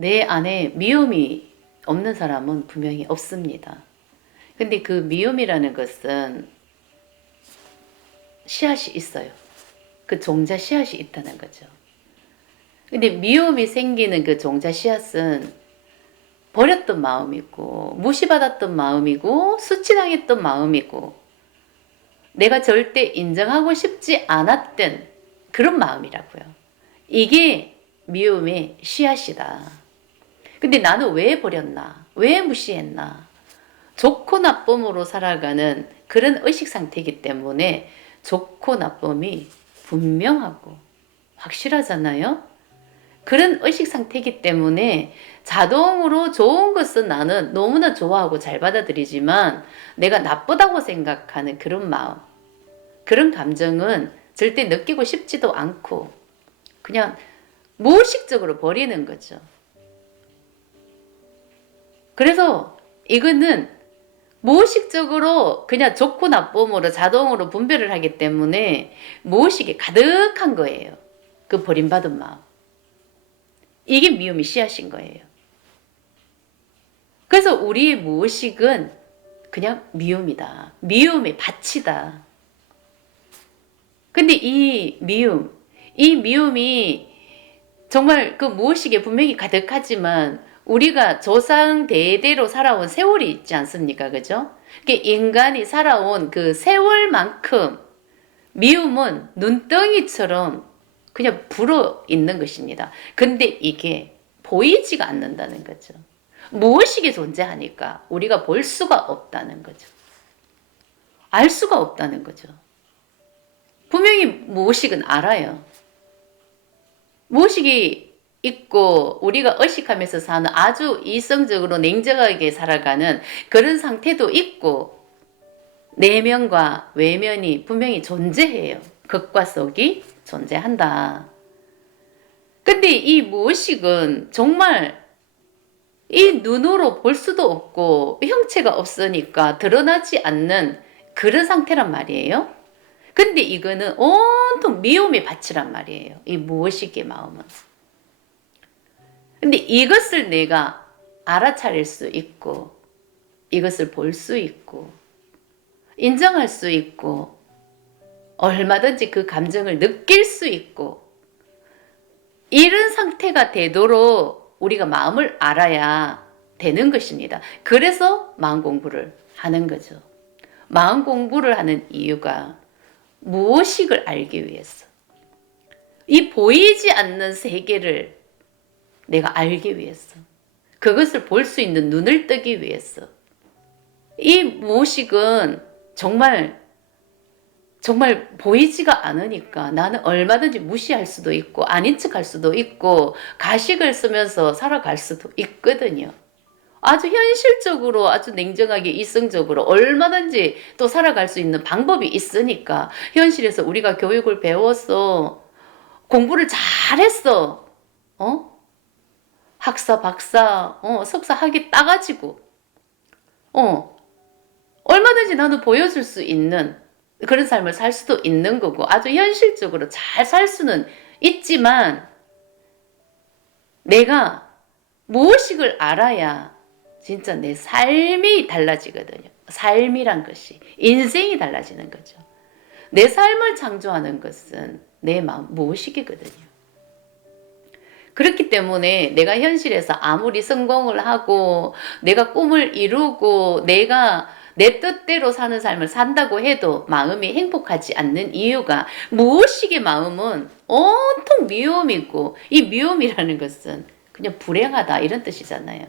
내 안에 미움이 없는 사람은 분명히 없습니다. 근데 그 미움이라는 것은 씨앗이 있어요. 그 종자 씨앗이 있다는 거죠. 근데 미움이 생기는 그 종자 씨앗은 버렸던 마음이고, 무시받았던 마음이고, 수치당했던 마음이고, 내가 절대 인정하고 싶지 않았던 그런 마음이라고요. 이게 미움의 씨앗이다. 근데 나는 왜 버렸나? 왜 무시했나? 좋고 나쁨으로 살아가는 그런 의식 상태이기 때문에 좋고 나쁨이 분명하고 확실하잖아요? 그런 의식 상태이기 때문에 자동으로 좋은 것은 나는 너무나 좋아하고 잘 받아들이지만 내가 나쁘다고 생각하는 그런 마음, 그런 감정은 절대 느끼고 싶지도 않고 그냥 무의식적으로 버리는 거죠. 그래서 이거는 무의식적으로 그냥 좋고 나쁨으로 자동으로 분별을 하기 때문에 무의식이 가득한 거예요. 그 버림받은 마음. 이게 미움이 씨앗인 거예요. 그래서 우리의 무의식은 그냥 미움이다. 미움의 밭이다. 근데 이 미움이 정말 그 무의식에 분명히 가득하지만 우리가 조상 대대로 살아온 세월이 있지 않습니까? 그죠? 인간이 살아온 그 세월만큼 미움은 눈덩이처럼 그냥 불어 있는 것입니다. 근데 이게 보이지가 않는다는 거죠. 무의식이 존재하니까 우리가 볼 수가 없다는 거죠. 알 수가 없다는 거죠. 분명히 무의식은 알아요. 무의식이 있고 우리가 의식하면서 사는 아주 이성적으로 냉정하게 살아가는 그런 상태도 있고 내면과 외면이 분명히 존재해요. 극과 속이 존재한다. 근데 이 무의식은 정말 이 눈으로 볼 수도 없고 형체가 없으니까 드러나지 않는 그런 상태란 말이에요. 근데 이거는 온통 미움의 밭이란 말이에요. 이 무의식의 마음은. 근데 이것을 내가 알아차릴 수 있고 이것을 볼 수 있고 인정할 수 있고 얼마든지 그 감정을 느낄 수 있고 이런 상태가 되도록 우리가 마음을 알아야 되는 것입니다. 그래서 마음 공부를 하는 거죠. 마음 공부를 하는 이유가 무의식을 알기 위해서. 이 보이지 않는 세계를 내가 알기 위해서. 그것을 볼 수 있는 눈을 뜨기 위해서. 이 무의식은 정말 보이지가 않으니까 나는 얼마든지 무시할 수도 있고 아닌 척할 수도 있고 가식을 쓰면서 살아갈 수도 있거든요. 아주 현실적으로 아주 냉정하게 이성적으로 얼마든지 또 살아갈 수 있는 방법이 있으니까 현실에서 우리가 교육을 배웠어. 공부를 잘했어. 학사, 박사, 석사 학위 따가지고 얼마든지 나는 보여줄 수 있는 그런 삶을 살 수도 있는 거고 아주 현실적으로 잘 살 수는 있지만 내가 무의식을 알아야 진짜 내 삶이 달라지거든요. 삶이란 것이 인생이 달라지는 거죠. 내 삶을 창조하는 것은 내 마음 무의식이거든요. 그렇기 때문에 내가 현실에서 아무리 성공을 하고 내가 꿈을 이루고 내가 내 뜻대로 사는 삶을 산다고 해도 마음이 행복하지 않는 이유가 무의식의 마음은 온통 미움이고 이 미움이라는 것은 그냥 불행하다 이런 뜻이잖아요.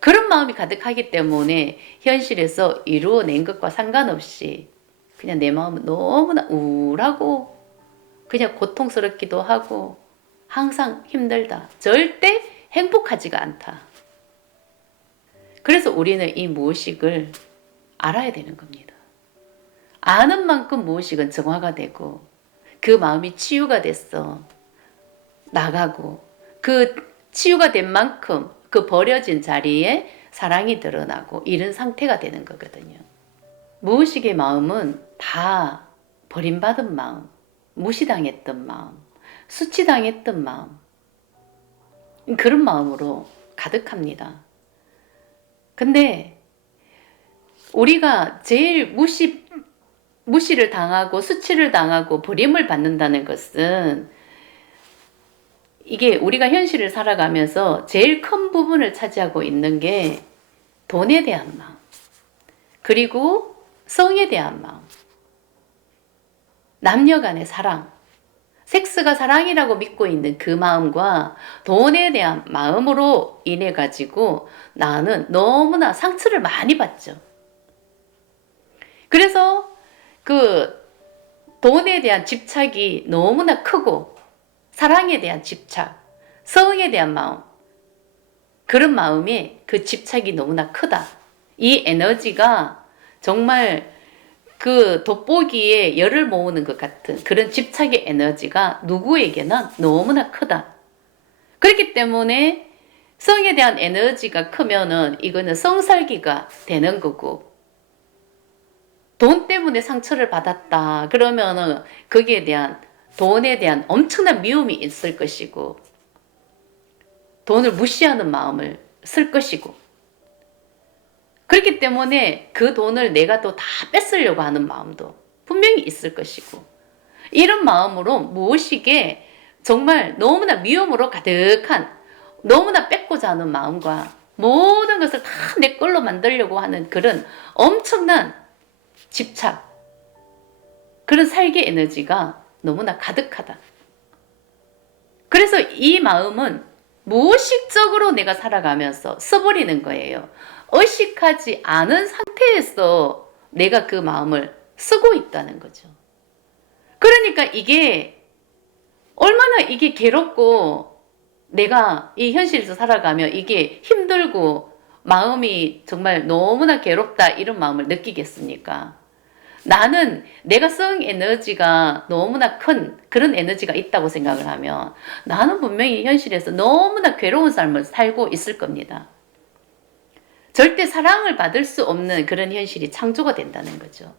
그런 마음이 가득하기 때문에 현실에서 이루어낸 것과 상관없이 그냥 내 마음은 너무나 우울하고 그냥 고통스럽기도 하고 항상 힘들다. 절대 행복하지가 않다. 그래서 우리는 이 무의식을 알아야 되는 겁니다. 아는 만큼 무의식은 정화가 되고 그 마음이 치유가 됐어. 나가고 그 치유가 된 만큼 그 버려진 자리에 사랑이 드러나고 이런 상태가 되는 거거든요. 무의식의 마음은 다 버림받은 마음, 무시당했던 마음, 수치당했던 마음 그런 마음으로 가득합니다. 근데 우리가 제일 무시를 당하고 수치를 당하고 버림을 받는다는 것은 이게 우리가 현실을 살아가면서 제일 큰 부분을 차지하고 있는 게 돈에 대한 마음, 그리고 성에 대한 마음, 남녀 간의 사랑, 섹스가 사랑이라고 믿고 있는 그 마음과 돈에 대한 마음으로 인해 가지고 나는 너무나 상처를 많이 받죠. 그래서 그 돈에 대한 집착이 너무나 크고 사랑에 대한 집착, 성에 대한 마음, 그런 마음에 그 집착이 너무나 크다. 이 에너지가 정말 그 돋보기에 열을 모으는 것 같은 그런 집착의 에너지가 누구에게나 너무나 크다. 그렇기 때문에 성에 대한 에너지가 크면은 이거는 성살기가 되는 거고, 돈 때문에 상처를 받았다 그러면은 거기에 대한 돈에 대한 엄청난 미움이 있을 것이고, 돈을 무시하는 마음을 쓸 것이고, 그렇기 때문에 그 돈을 내가 또 다 뺏으려고 하는 마음도 분명히 있을 것이고, 이런 마음으로 무엇이게 정말 너무나 미움으로 가득한, 너무나 뺏고자 하는 마음과 모든 것을 다 내 걸로 만들려고 하는 그런 엄청난 집착, 그런 살기 에너지가 너무나 가득하다. 그래서 이 마음은 무의식적으로 내가 살아가면서 써버리는 거예요. 의식하지 않은 상태에서 내가 그 마음을 쓰고 있다는 거죠. 그러니까 이게 얼마나 이게 괴롭고 내가 이 현실에서 살아가며 이게 힘들고 마음이 정말 너무나 괴롭다 이런 마음을 느끼겠습니까? 나는 내가 쓴 에너지가 너무나 큰 그런 에너지가 있다고 생각을 하면 나는 분명히 현실에서 너무나 괴로운 삶을 살고 있을 겁니다. 절대 사랑을 받을 수 없는 그런 현실이 창조가 된다는 거죠.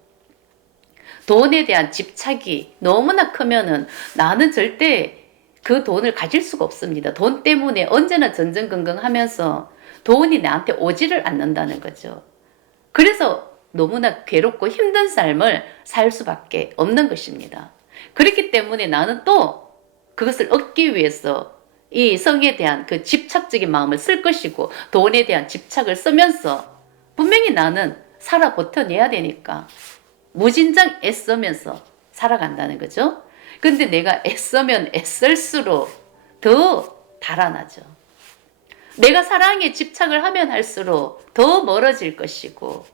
돈에 대한 집착이 너무나 크면은 나는 절대 그 돈을 가질 수가 없습니다. 돈 때문에 언제나 전전긍긍하면서 돈이 나한테 오지를 않는다는 거죠. 그래서 너무나 괴롭고 힘든 삶을 살 수밖에 없는 것입니다. 그렇기 때문에 나는 또 그것을 얻기 위해서 이 성에 대한 그 집착적인 마음을 쓸 것이고, 돈에 대한 집착을 쓰면서 분명히 나는 살아 버텨내야 되니까 무진장 애쓰면서 살아간다는 거죠. 근데 내가 애쓰면 애쓸수록 더 달아나죠. 내가 사랑에 집착을 하면 할수록 더 멀어질 것이고,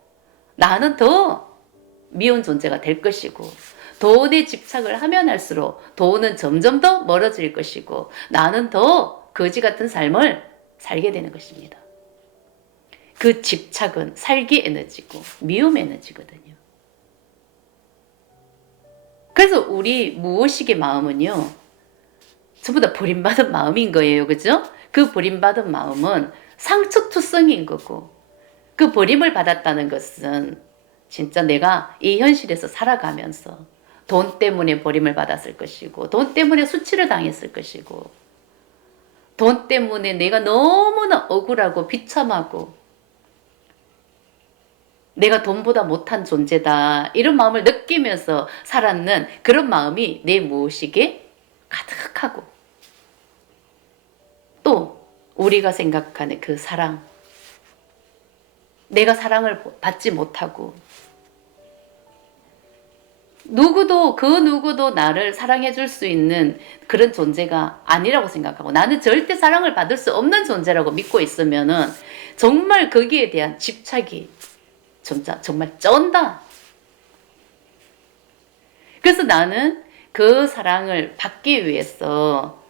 나는 더 미운 존재가 될 것이고, 돈에 집착을 하면 할수록 돈은 점점 더 멀어질 것이고, 나는 더 거지 같은 삶을 살게 되는 것입니다. 그 집착은 살기 에너지고 미움 에너지거든요. 그래서 우리 무의식의 마음은요, 전부 다 버림받은 마음인 거예요. 그죠? 그 버림받은 마음은 상처투성인 거고, 그 버림을 받았다는 것은 진짜 내가 이 현실에서 살아가면서 돈 때문에 버림을 받았을 것이고, 돈 때문에 수치를 당했을 것이고, 돈 때문에 내가 너무나 억울하고 비참하고 내가 돈보다 못한 존재다 이런 마음을 느끼면서 살았는 그런 마음이 내 무의식에 가득하고, 또 우리가 생각하는 그 사랑, 내가 사랑을 받지 못하고 누구도 그 누구도 나를 사랑해 줄 수 있는 그런 존재가 아니라고 생각하고, 나는 절대 사랑을 받을 수 없는 존재라고 믿고 있으면은 정말 거기에 대한 집착이 정말 쩐다. 그래서 나는 그 사랑을 받기 위해서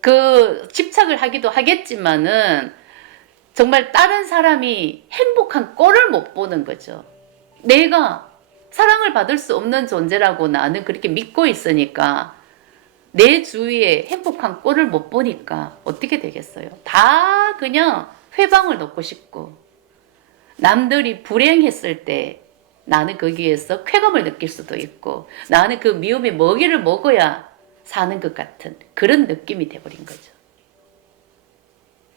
그 집착을 하기도 하겠지만은 정말 다른 사람이 행복한 꼴을 못 보는 거죠. 내가 사랑을 받을 수 없는 존재라고 나는 그렇게 믿고 있으니까 내 주위에 행복한 꼴을 못 보니까 어떻게 되겠어요? 다 그냥 회방을 놓고 싶고, 남들이 불행했을 때 나는 거기에서 쾌감을 느낄 수도 있고, 나는 그 미움의 먹이를 먹어야 사는 것 같은 그런 느낌이 돼버린 거죠.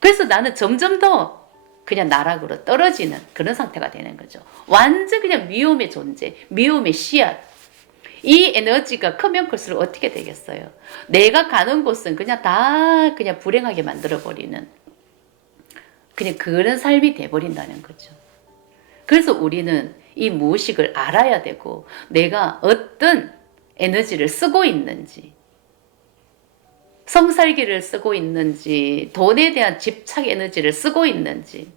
그래서 나는 점점 더 그냥 나락으로 떨어지는 그런 상태가 되는 거죠. 완전 그냥 미움의 존재, 미움의 씨앗. 이 에너지가 크면 클수록 어떻게 되겠어요? 내가 가는 곳은 그냥 다 그냥 불행하게 만들어버리는 그냥 그런 삶이 돼버린다는 거죠. 그래서 우리는 이 무의식을 알아야 되고 내가 어떤 에너지를 쓰고 있는지, 성살기를 쓰고 있는지, 돈에 대한 집착 에너지를 쓰고 있는지,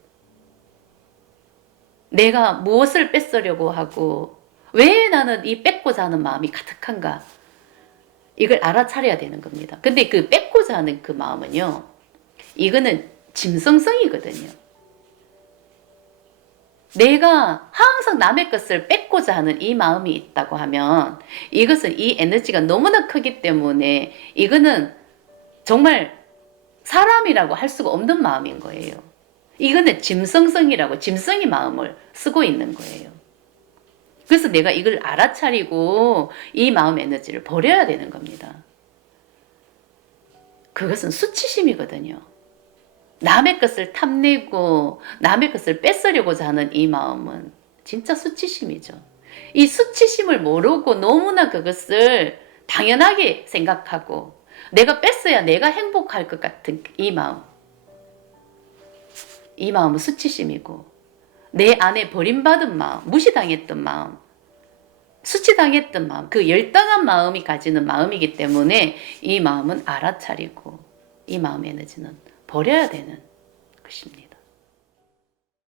내가 무엇을 뺏으려고 하고 왜 나는 이 뺏고자 하는 마음이 가득한가, 이걸 알아차려야 되는 겁니다. 근데 그 뺏고자 하는 그 마음은요, 이거는 짐승성이거든요. 내가 항상 남의 것을 뺏고자 하는 이 마음이 있다고 하면 이것은 이 에너지가 너무나 크기 때문에 이거는 정말 사람이라고 할 수가 없는 마음인 거예요. 이거는 짐승성이라고 짐승의 마음을 쓰고 있는 거예요. 그래서 내가 이걸 알아차리고 이 마음 에너지를 버려야 되는 겁니다. 그것은 수치심이거든요. 남의 것을 탐내고 남의 것을 뺏으려고자 하는 이 마음은 진짜 수치심이죠. 이 수치심을 모르고 너무나 그것을 당연하게 생각하고 내가 뺐어야 내가 행복할 것 같은 이 마음. 이 마음은 수치심이고 내 안에 버림받은 마음, 무시당했던 마음, 수치당했던 마음, 그 열등한 마음이 가지는 마음이기 때문에 이 마음은 알아차리고 이 마음의 에너지는 버려야 되는 것입니다.